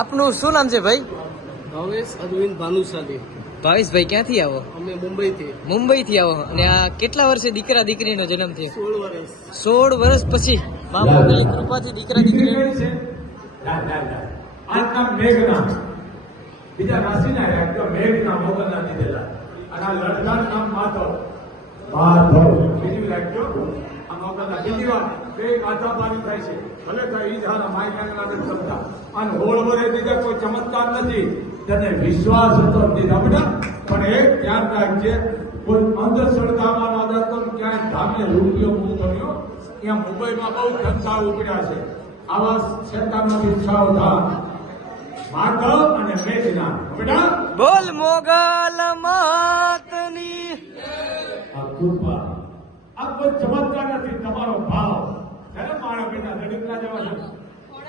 આપનું શું નામ છે ભાઈ? ભાવેશ અરવિંદ ભાનુશાલી. ભાવેશભાઈ ક્યાંથી આવો? અમે મુંબઈથી. મુંબઈથી આવો. અને આ કેટલા વર્ષે દીકરા દીકરીનો જન્મ થયો? 16 વર્ષ. 16 વર્ષ પછી મા બાપની કૃપાથી દીકરા દીકરી આજના મેઘના બીજા રાશિના એકદમ મેઘના મોગલના દીધેલા અને આ લડધાર નામ માધવ બીજું રાખજો આ મોગલના બીજી વાર બે માથા પાણી થાય છે ભલે થાય ઈ જ હારા માયકાના ક્ષમતા અને હોળ વરે બીજા કોઈ ચમત્કાર નથી તેને વિશ્વાસ હતો દીધા બેટા પણ એક ધ્યાન રાખજે કોઈ અંધશ્રદ્ધામાં ના જતો ક્યાંય ધામ્ય રૂપિયો મૂક કર્યો ત્યાં મુંબઈમાં બહુ ધંધા ઉપડ્યા છે આવા ક્ષેત્રમાંથી સાવધાન માધવ અને મેઘના બેટા બોલ મોગલ માતની. આ કૃપા આ કોઈ ચમત્કાર નથી તમારો ભાવ ત્યારે મારા બેટા દલિતના જેવા છે